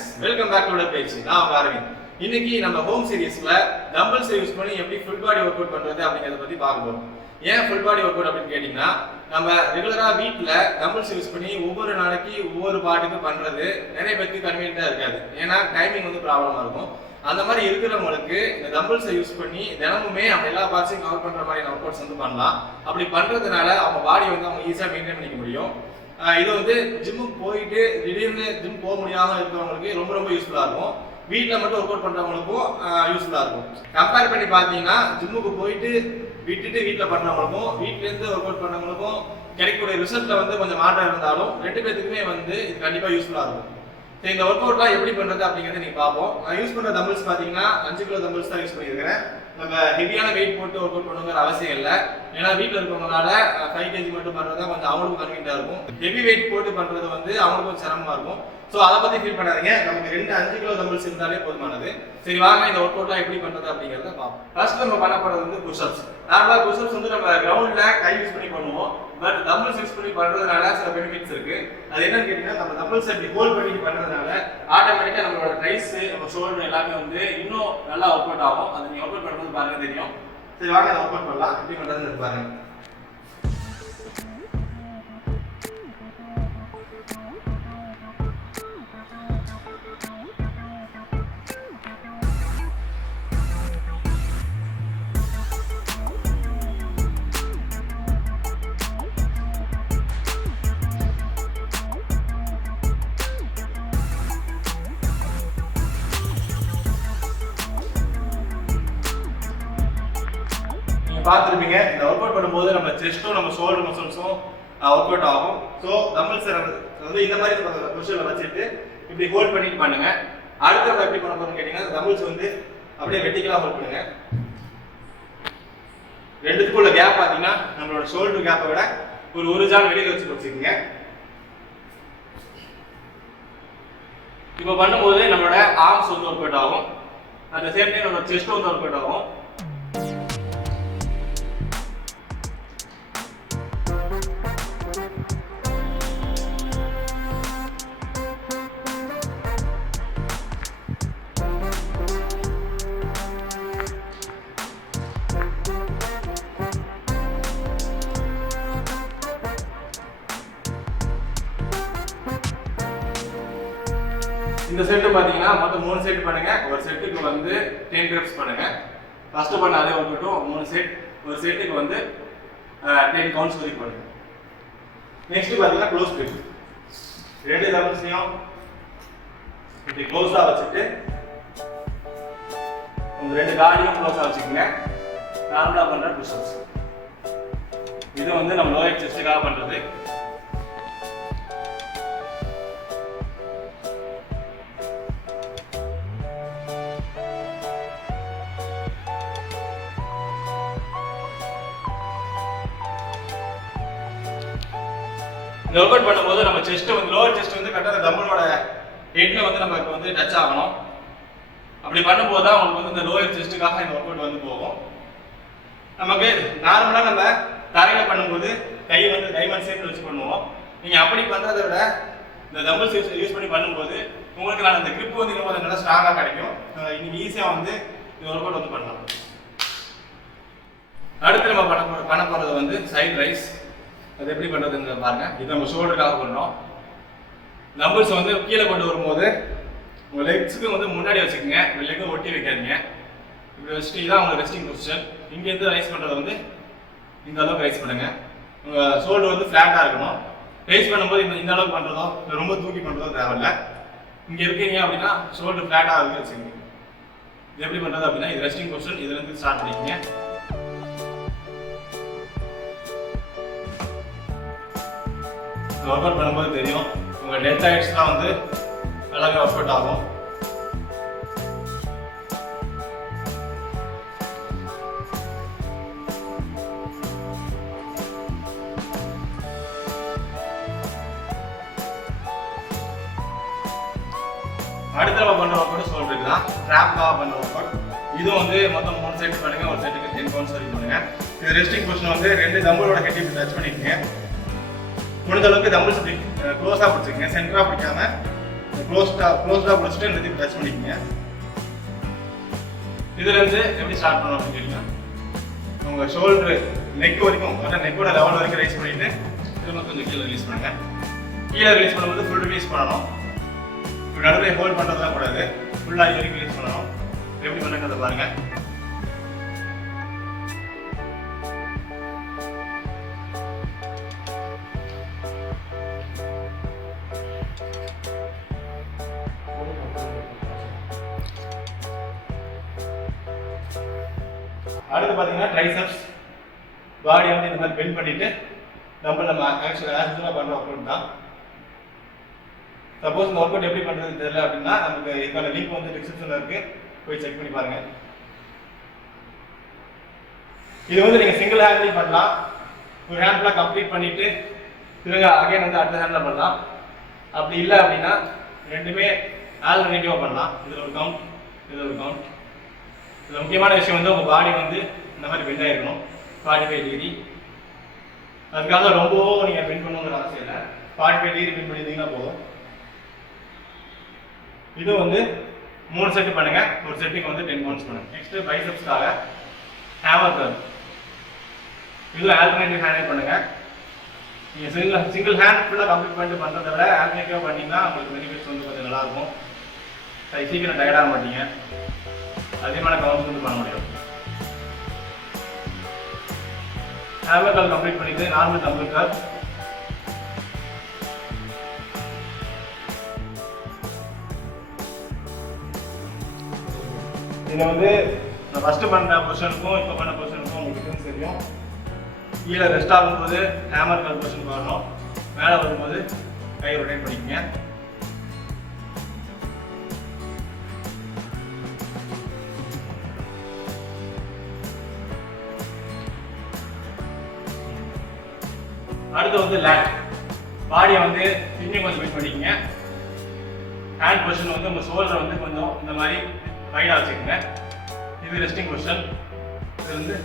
Friends, welcome back to the page. நான் உங்க அரவிந்த். இன்னைக்கு நம்ம ஹோம் சீரிஸ்ல டம்பிள்ஸ் யூஸ் பண்ணி எப்படி ஃபுல் பாடி ஒர்க் அவுட் பண்றது அப்படிங்கறத பத்தி பார்க்க போறோம். ஏன் ஃபுல் பாடி ஒர்க் அவுட் அப்படின்னு கேட்டீங்கன்னா, நம்ம ரெகுலரா வீட்ல டம்பிள்ஸ் யூஸ் பண்ணி ஒவ்வொரு நாளைக்கு ஒவ்வொரு பாட்டுக்கு பண்றது நிறைய பேருக்கு கன்வீனியன்ட்டா இருக்காது. ஏன்னா டைமிங் வந்து ப்ராப்ளமா இருக்கும். அந்த மாதிரி இருக்கிறவங்களுக்கு இந்த டம்பிள்ஸை யூஸ் பண்ணி தினமுமே அவங்க எல்லா பார்ட்ஸையும் கவர் பண்ற மாதிரி ஒர்க் அவுட்ஸ் வந்து பண்ணலாம். அப்படி பண்றதுனால அவங்க பாடி வந்து அவங்க ஈஸியா மெயின்டைன் பண்ணிக்க முடியும். இது வந்து ஜிம்முக்கு போயிட்டு திடீர்னு ஜிம் போக முடியாம இருக்கிறவங்களுக்கு ரொம்ப ரொம்ப யூஸ்ஃபுல்லா இருக்கும். வீட்டில் மட்டும் ஒர்க் அவுட் பண்றவங்களுக்கும் யூஸ்ஃபுல்லா இருக்கும். கம்பேர் பண்ணி பார்த்தீங்கன்னா, ஜிம்முக்கு போயிட்டு விட்டுட்டு வீட்டில் பண்றவங்களுக்கும் வீட்டிலேருந்து ஒர்க் அவுட் பண்றவங்களுக்கும் கிடைக்கக்கூடிய ரிசல்ட்ல வந்து கொஞ்சம் மாற்றம் இருந்தாலும் ரெண்டு பேத்துக்குமே வந்து இது கண்டிப்பா யூஸ்ஃபுல்லா இருக்கும். சரி, இந்த ஒர்க் அவுட்லாம் எப்படி பண்றது அப்படிங்கறத நீங்க பார்ப்போம். நான் யூஸ் பண்ற டம்பிள்ஸ் பாத்தீங்கன்னா 5 கிலோ டம்பிள்ஸ் தான் யூஸ் பண்ணியிருக்கிறேன். நம்ம ஹெவியான வெயிட் போட்டு ஒர்க் அவுட் பண்ணுங்கிற அவசியம் இல்லை. ஏன்னா வீட்டில் இருக்கவங்களால 5 kg மட்டும் பண்றதா கொஞ்சம் அவங்களுக்கும் கன்வீனியன்ட்டா இருக்கும். ஹெவி வெயிட் போட்டு பண்றது வந்து அவங்களுக்கும் சிரமமா இருக்கும். ஸோ அதை பத்தி ஃபீல் பண்ணாதீங்க. நமக்கு 5 கிலோ டம்பிள்ஸ் இருந்தாலே போதுமானது. சரி, வாங்க இந்த ஒர்க் அவுட்லாம் எப்படி பண்றது அப்படிங்கறத பார்ப்போம். ஃபர்ஸ்ட் நம்ம பண்ண போறது வந்து புஷ்அப்ஸ். நார்மலா புஷ்அப்ஸ் வந்து நம்ம கிரவுண்ட்ல கை யூஸ் பண்ணி பண்ணுவோம். பட் டம்பிள்ஸ் யூஸ் பண்ணி பண்றதுனால சில பெனிஃபிட்ஸ் இருக்கு. அது என்னன்னு கேட்டீங்கன்னா, நம்ம டம்பிள்ஸ் இப்படி ஹோல்ட் பண்ணி பண்றதுனால ஆட்டோமேட்டிக்கா நம்மளோட ட்ரைஸ், நம்ம ஷோல்டர் எல்லாமே வந்து இன்னும் நல்லா ஒர்க் அவுட் ஆகும். அது நீங்க ஒர்க் அவுட் பண்ணும்போது பாருங்க தெரியும். சரி, வாங்க ஒர்க் அவுட் பண்ணலாம். எப்படி பண்றதுன்னு பாருங்க. பார்த்துருப்பீங்க, இந்த ஒர்க் அவுட் பண்ணும்போது நம்ம செஸ்ட்டும் நம்ம ஷோல்டர் மசில்ஸும் ஒர்க் அவுட் ஆகும். ஸோ டம்பிள்ஸ் வந்து இந்த மாதிரி பொசிஷனில் வச்சுட்டு இப்படி ஹோல்ட் பண்ணிட்டு பண்ணுங்க. அடுத்து நம்ம எப்படி பண்ண போறோம்னு கேட்டீங்கன்னா, டம்பிள்ஸ் வந்து அப்படியே வெர்டிகலா ஹோல்ட் பண்ணுங்க. ரெண்டுத்துக்குள்ள கேப் பார்த்தீங்கன்னா நம்மளோட ஷோல்டர் கேப்பை விட ஒரு ஜான் வெளியில வச்சுக்கோங்க. இப்போ பண்ணும்போது நம்மளோட ஆர்ம்ஸ் வந்து ஒர்க் அவுட் ஆகும். அட் த சேம் டைம் நம்மளோட செஸ்ட்டும் வந்து ஒர்க் அவுட் ஆகும். இந்த செட்டு பாத்தீங்கன்னா மொத்தம் 3 செட் பண்ணுங்க. ஒரு செட்டுக்கு வந்து 10 reps பண்ணுங்க. ஃபர்ஸ்ட் பண்ண அதே ஒர்க்கட்டும் 3 செட். ஒரு செட்டுக்கு வந்து 10 கவுண்ட்ஸ் வரைக்கும் பண்ணுங்க. நெக்ஸ்ட் பாத்தீங்கன்னா க்ளோஸ் grip. ரெண்டு டம்பிள்ஸையும் இப்படி க்ளோஸா வச்சுட்டு உங்க ரெண்டு காலையும் க்ளோஸா வச்சுக்கோங்க. நார்மலா பண்ற புஷ்அப்ஸ். இது வந்து நம்ம லோயர் செஸ்டுக்காக பண்றது. இந்த ஒர்க் அவுட் பண்ணும்போது நம்ம செஸ்ட் வந்து லோவர் செஸ்ட் வந்து கரெக்டாக அந்த டம்பிளோட ஹெட்ல வந்து நமக்கு வந்து டச் ஆகணும். அப்படி பண்ணும்போது தான் உங்களுக்கு வந்து இந்த லோயர் செஸ்ட்டுக்காக இந்த ஒர்க் அவுட் வந்து போகும். நமக்கு நார்மலாக நம்ம தரையில் பண்ணும்போது கை வந்து டைமண்ட் ஷேப்ல வச்சு பண்ணுவோம். நீங்கள் அப்படி பண்ணுறதை விட இந்த டம்பிள்ஸ் யூஸ் பண்ணி பண்ணும்போது உங்களுக்கு நான் அந்த கிரிப் வந்து இன்னும் நல்லா ஸ்ட்ராங்காக கிடைக்கும். இன்னைக்கு ஈஸியாக வந்து இந்த ஒர்க் அவுட் வந்து பண்ணலாம். அடுத்து நம்ம பண்ண போகிறது வந்து சைட் ரைஸ். அது எப்படி பண்றதுன்னு பாருங்க. இது நம்ம ஷோல்டருக்காக பண்றோம். டம்பிள்ஸ் வந்து கீழே கொண்டு வரும்போது உங்க லெக்ஸுக்கு வந்து முன்னாடி வச்சுக்கோங்க. லெக்கு ஒட்டி வைக்காதீங்க. இப்படி வச்சுட்டு இதான் உங்க ரெஸ்டிங் பொசிஷன். இங்கேருந்து ரைஸ் பண்றது வந்து இந்த அளவுக்கு ரைஸ் பண்ணுங்க. உங்க ஷோல்டர் வந்து ஃபிளாட்டா இருக்கணும். ரைஸ் பண்ணும்போது இந்த அளவுக்கு பண்றதோ ரொம்ப தூக்கி பண்றதோ தேவையில்லை. இங்க இருக்கீங்க அப்படின்னா ஷோல்டர் ஃபிளாட்டா இருக்கு வச்சுக்கோங்க. இது எப்படி பண்றது அப்படின்னா, இது ரெஸ்டிங் பொசிஷன். இதுல இருந்து ஸ்டார்ட் பண்ணிக்கங்க. ஒர்க் அவுட் பண்ணும்போது தெரியும் உங்க டெத் சைட்ஸ்லாம் வந்து அழகாக ஒர்க் அவுட் ஆகும். அடுத்த நம்ம பண்ற ஒர்க் அவுட் ஷோல்டருக்கு தான். ட்ராப்காக பண்ற ஒர்க் அவுட். இதுவும் வந்து மொத்தம் 3 செட் பண்ணுங்க. ஒரு செட்டுக்கு 10 கவுண்ட்ஸ் வரைக்கும் பண்ணுங்க. இது ரெஸ்டிங் பொசிஷன் வந்து 2 டம்பிளோட ஹெட் இப்படி டச் பண்ணிக்கங்க. முடிஞ்ச அளவுக்கு டம்பிள்ஸ் க்ளோஸாக பிடிச்சிக்கங்க. சென்டராக பிடிக்காம க்ளோஸ்டா பிடிச்சிட்டு இந்த டச் பண்ணிக்கங்க. இதுல இருந்து எப்படி ஸ்டார்ட் பண்ணணும் அப்படின்னு கேட்டீங்கன்னா உங்க ஷோல்டர் நெக் வரைக்கும் நெக்கோட லெவல் வரைக்கும் ரைஸ் பண்ணிட்டு திரும்ப கொஞ்சம் கீழே ரிலீஸ் பண்ணுங்க. கீழே ரிலீஸ் பண்ணும்போது ஃபுல் ரிலீஸ் பண்ணணும். நடுவில் ஹோல்ட் பண்ணுறதுலாம் கூடாது, ஃபுல்லாக வரைக்கும் ரிலீஸ் பண்ணணும். எப்படி பண்ணுறத பாருங்க. அடுத்து பார்த்தீங்கன்னா ட்ரைசெப்ஸ் பாடி வந்து இந்த மாதிரி பெண்ட் பண்ணிட்டு நம்ம ஆக்சுவலாக பண்ணுற ஒர்க் அவுட் தான். சப்போஸ் இந்த ஒர்க் அவுட் எப்படி பண்ணுறது தெரியல அப்படின்னா நமக்கு இதுக்கான லிங்க் வந்து டிஸ்கிரிப்ஷனில் இருக்கு, போய் செக் பண்ணி பாருங்க. இது வந்து நீங்கள் சிங்கிள் ஹேண்ட்லையும் பண்ணலாம். ஒரு ஹேண்ட்ல கம்ப்ளீட் பண்ணிட்டு திரும்ப அகைன் வந்து அடுத்த ஹேண்ட்ல பண்ணலாம். அப்படி இல்லை அப்படின்னா ரெண்டுமே ஆல்டர்னேட்டிவாக பண்ணலாம். இதில் ஒரு கவுண்ட், இதில் ஒரு கவுண்ட். இதில் முக்கியமான விஷயம் வந்து உங்கள் பாடி வந்து இந்த மாதிரி பெண்ட் ஆகிருக்கணும் 45 டிகிரி. அதுக்காக ரொம்பவும் நீங்கள் பெண்ட் பண்ணணுங்கிற அவசியம் இல்லை. 45 டிகிரி பெண்ட் பண்ணியிருந்தீங்கன்னா போதும். இது வந்து 3 செட் பண்ணுங்க. ஒரு செட்டுக்கு வந்து 10 கவுண்ட்ஸ் பண்ணுங்க. நெக்ஸ்ட் பைசெப்ஸ்க்காக ஹேமர் கர்ல். இதுல ஆல்டர்னேட்டிவ் ஹேண்ட் பண்ணுங்க. நீங்க சிங்கிள் ஹேண்ட் ஃபுல்லா கம்ப்ளீட் பண்ணிட்டு பண்றதை விட ஆல்டர்னேட்டிவா பண்ணீங்கன்னா உங்களுக்கு பெனிஃபிட்ஸ் வந்து கொஞ்சம் நல்லா இருக்கும். சீக்கிரம் டயர்ட் ஆக மாட்டீங்க, அதிகமான கவுண்ட்ஸ் வந்து பண்ண முடியும். ஹேமர் கர்ல் கம்ப்ளீட் பண்ணிட்டு நார்மல் டம்பிள் கர்ல். இதில் வந்து நான் ஃபஸ்ட்டு பண்ண பொசிஷனுக்கும் இப்போ பண்ண பொசிஷனுக்கும் உங்களுக்கு டிஃபரன்ஸ் தெரியும். கீழே ரெஸ்ட் ஆகும்போது ஹேமர் கர்ல் பொசிஷனுக்கு வரணும், மேலே வரும்போது கை ரொட்டேட் பண்ணிக்கங்க. அடுத்து வந்து லேட். பாடியை வந்து இன்னும் கொஞ்சம் வெயிட் பண்ணிக்கங்க. ஹேண்ட் பொசிஷன் வந்து உங்கள் ஷோல்டர் வந்து கொஞ்சம் இந்த மாதிரி வைடா வச்சுக்கோங்க. இது ரெஸ்டிங் பொசிஷன். இது வந்து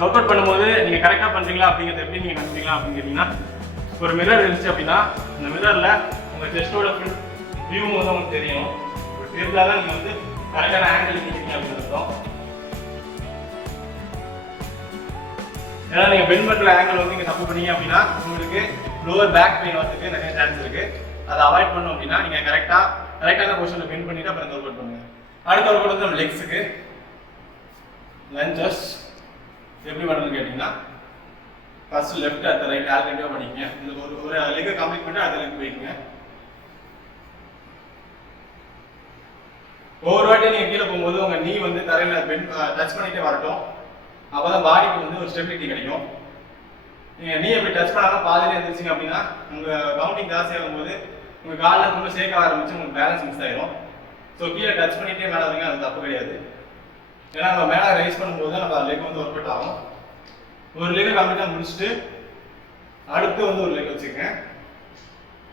ஒர்க் அவுட் பண்ணும்போது நீங்க கரெக்டா பண்றீங்களா அப்படிங்கிறது எப்படி நீங்க கண்டுபிடிக்கலாம் அப்படின்னு கேட்டீங்கன்னா, ஒரு மிரர் இருந்துச்சு அப்படின்னா இந்த மிரர்ல உங்க செஸ்டோட ஃபுல் வியூ வந்து உங்களுக்கு தெரியும். ஒரு டேபிளாக தான் நீங்க வந்து கரெக்டான ஆங்கிள் நிற்கிறீங்க அப்படின்னு அர்த்தம். ஏன்னா நீங்க பெண்ட் பண்ற ஆங்கிள் வந்து நீங்க தப்பு பண்ணீங்க அப்படின்னா உங்களுக்கு லோவர் பேக் பெயின் வரதுக்கு நிறைய சான்ஸ் இருக்கு. அதை அவாய்ட் பண்ணோம் அப்படின்னா நீங்க கரெக்டான பொசிஷன்ல பெண்ட் பண்ணிட்டு அப்புறம் ஒர்க் அவுட் பண்ணுங்க. அடுத்த ஒர்க் அவுட் வந்து நம்ம லெக்ஸுக்கு லஞ்சஸ். எப்படி பண்ணுறதுன்னு கேட்டிங்கன்னா ஃபர்ஸ்ட் லெஃப்ட் அடுத்த ரைட் ஆல்டர்னேட்டிவா பண்ணிக்கங்க. இந்த ஒரு லெக்கை கம்ப்ளீட் பண்ணிட்டு அடுத்த லெக் போய்க்குங்க. ஒவ்வொரு வாட்டி நீங்க கீழே போகும்போது உங்க நீ வந்து தரையில டச் பண்ணிட்டே வரட்டும். அப்பதான் பாடிக்கு வந்து ஒரு ஸ்டெபிலிட்டி கிடைக்கும். நீங்க நீ எப்படி டச் பண்ணாலும் பாதியில இருந்துச்சுங்க அப்படின்னா உங்க கவுண்டிங் ஜாஸ்தி ஆகும்போது உங்க காலில் ரொம்ப சேர்க்க ஆரம்பிச்சு உங்களுக்கு பேலன்ஸ் மிஸ் ஆயிடும். ஸோ கீழே டச் பண்ணிட்டே மேலே வரீங்க, அது தப்பு கிடையாது. ஏன்னா நம்ம மேலே ரைஸ் பண்ணும்போது நம்ம லெக் வந்து ஒர்க் அவுட் ஆகும். ஒரு லெக் கம்ப்ளீட்டாக முடிச்சுட்டு அடுத்து வந்து ஒரு லெக் வச்சுக்கங்க.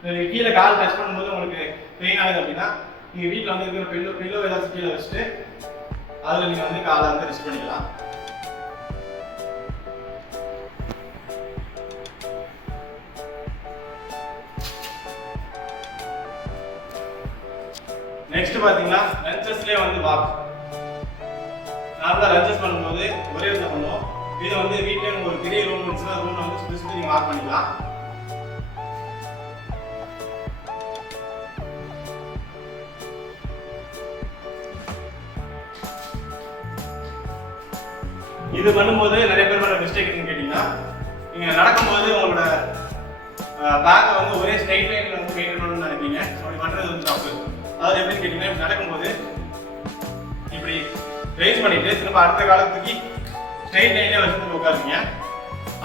நீங்கள் கீழே கால் டச் பண்ணும்போது உங்களுக்கு பெயின் ஆகுது அப்படின்னா நீங்கள் வீட்டில் வந்து இருக்கிற பில்லோ ஏதாச்சும் கீழே வச்சுட்டு அதில் நீங்கள் வந்து காலை வந்து ரெஸ்ட் பண்ணிக்கலாம். நெக்ஸ்ட் பாத்தீங்கன்னா லஞ்சஸ்லயே வந்து வாக். நாம லஞ்சஸ் பண்ணும்போது ஒரே விதம் பண்ணுவோம். இது வந்து வீட்லயே ஒரு பெரிய ரூம் இருந்துச்சுன்னா ரூம்ல வந்து சுத்தி சுத்தி நீங்க வாக் பண்ணிக்கலாம். இது பண்ணும்போது நிறைய பேர் பண்ண மிஸ்டேக் என்னன்னு கேட்டீங்கன்னா, நீங்க நடக்கும்போது உங்களோட பேக்கை வந்து ஒரே ஸ்ட்ரைட் லைன்ல வந்து மெயின்டைன் பண்ணணும்னு நினைப்பீங்க. அப்படி பண்றது வந்து தப்பு. அதாவது எப்படின்னு கேட்டீங்கன்னா, நடக்கும்போது இப்படி ரைஸ் பண்ணிட்டு திரும்ப அடுத்த காலத்துக்கு ஸ்ட்ரெயிட் லைன்லேயே வச்சுட்டு உட்காருங்க.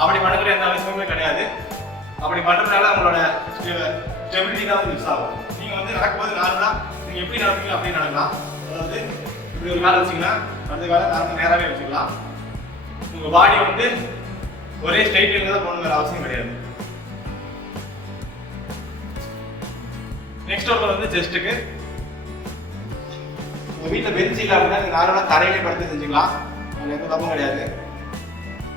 அப்படி பண்ணுற எந்த அவசியமுமே கிடையாது. அப்படி பண்ணுறதுனால உங்களோட ஸ்டெபிலிட்டி தான் மிஸ் ஆகும். நீங்கள் வந்து நடக்கும்போது நார்மலாக நீங்கள் எப்படி நடப்பீங்களோ அப்படி நடக்கலாம். அதாவது இப்படி ஒரு காலம் வச்சிங்கன்னா அடுத்த காலம் நேராகவே வச்சுக்கலாம். உங்கள் பாடி வந்து ஒரே ஸ்ட்ரெயிட் லைனில் தான் போகணுங்கிற அவசியம் கிடையாது. நெக்ஸ்ட் ஒர்க் வந்து செஸ்ட்டுக்கு. உங்கள் வீட்டில் பெஞ்ச் இல்லை அப்படின்னா நீங்கள் நார்மலாக தரையிலே படுத்து செஞ்சுக்கலாம். அதில் எந்த தப்பும் கிடையாது.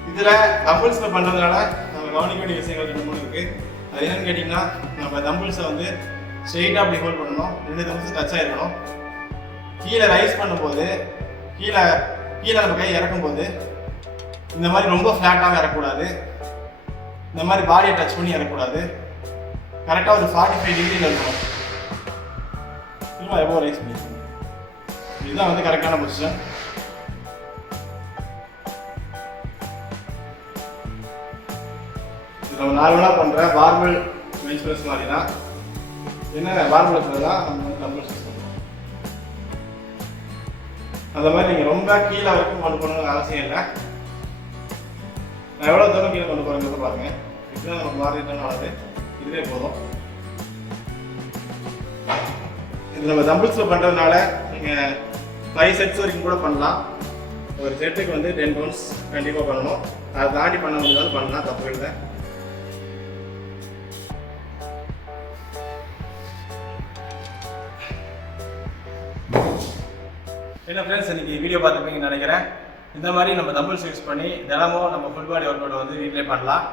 இதில் டம்பிள்ஸில் பண்ணுறதுனால நம்ம நம்ம கவனிக்க வேண்டிய விஷயங்கள் 2-3 இருக்குது. அது என்னன்னு கேட்டிங்கன்னா, நம்ம தம்பிள்ஸை வந்து ஸ்ட்ரெயிட்டாக அப்படி ஹோல்ட் பண்ணணும், 2 தம்பிள்ஸ் டச் ஆகிருக்கணும். கீழே ரைஸ் பண்ணும்போது கீழே நம்ம கை இறக்கும்போது இந்த மாதிரி ரொம்ப ஃப்ளாட்டாக இறக்கக்கூடாது, இந்த மாதிரி பாடியை டச் பண்ணி இறக்கக்கூடாது. கரெக்டாக ஒரு 45 டிகிரியில் இருக்கணும். எவ்வளோ ரைஸ் பண்ணிக்கணும். இதுதான் வந்து கரெக்டான பொசிஷன். இது நம்ம நார்மலாக பண்ணுற பார்பல் பெஞ்ச் பிரஸ் மாதிரி தான். என்ன பார்பல் தான் நம்ம வந்து டம்பிள்ஸ் யூஸ் பண்ணுறோம். அந்த மாதிரி நீங்கள் ரொம்ப கீழே வரைக்கும் கொண்டு போகணும்னு அவசியம் இல்லை. நான் எவ்வளோ தூரம் கீழே கொண்டு போகிறேங்கிறத பாருங்கள். இதுதான் நமக்கு மாறிட்டோம்னால இதுவே போதும். இது நம்ம தம்பிள்ஸில் பண்ணுறதுனால நீங்கள் 5 செட்ஸ் வரைக்கும் கூட பண்ணலாம். ஒரு செட்டுக்கு வந்து 10 pounds கண்டிப்பாக பண்ணணும். அதை தாண்டி பண்ண முடியாது பண்ணலாம், தப்பு இல்லை. என்ன ஃப்ரெண்ட்ஸ், இன்னைக்கு வீடியோ பார்த்துருப்பீங்கன்னு நினைக்கிறேன். இந்த மாதிரி நம்ம தம்பிள்ஸ் யூஸ் பண்ணி தினமும் நம்ம ஃபுல் பாடி ஒர்க் அவுட் வந்து வீட்டிலே பண்ணலாம்.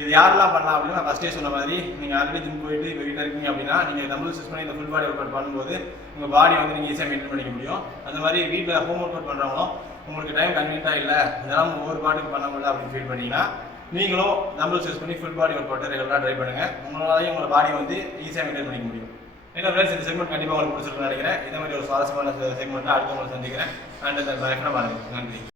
இது யாரெல்லாம் பண்ணலாம் அப்படின்னா, நான் ஃபஸ்ட்டே சொன்ன மாதிரி நீங்கள் ஆல்ரெடி ஜிம் போயிட்டு இப்போ வீட்டில் இருக்கீங்க அப்படின்னா நீங்கள் தம்பிள்ஸ் யூஸ் பண்ணி இந்த ஃபுல் பாடி ஒர்க் அவுட் பண்ணும்போது உங்கள் பாடி வந்து நீங்கள் ஈஸியாக மெயின்டைன் பண்ணிக்க முடியும். அந்த மாதிரி வீட்டில் ஹோம் ஒர்க் அவுட் பண்ணுறவங்களும் உங்களுக்கு டைம் கன்வீனியன்ட்டாக இல்லை, தினமும் ஒவ்வொரு பாட்டுக்கு பண்ண முடியல அப்படின்னு ஃபீல் பண்ணிங்கன்னா நீங்களும் தம்பிள்ஸ் யூஸ் பண்ணி ஃபுல் பாடி ஒர்க் அவுட்டை ரெகுலராக ட்ரை பண்ணுங்கள். உங்களாலேயும் உங்களோட பாடியை வந்து ஈஸியாக மெயின்டைன் பண்ணிக்க முடியும். என்ன ஃப்ரெண்ட்ஸ், இந்த செக்மெண்ட் கண்டிப்பாக உங்களுக்கு பிடிச்சிருக்குன்னு நினைக்கிறேன். இதே மாதிரி ஒரு சுவாரஸ்யமான செக்மெண்ட்டில் அடுத்த உங்களை சந்திக்கிறேன். அண்ட் பயங்கரமாக நன்றி.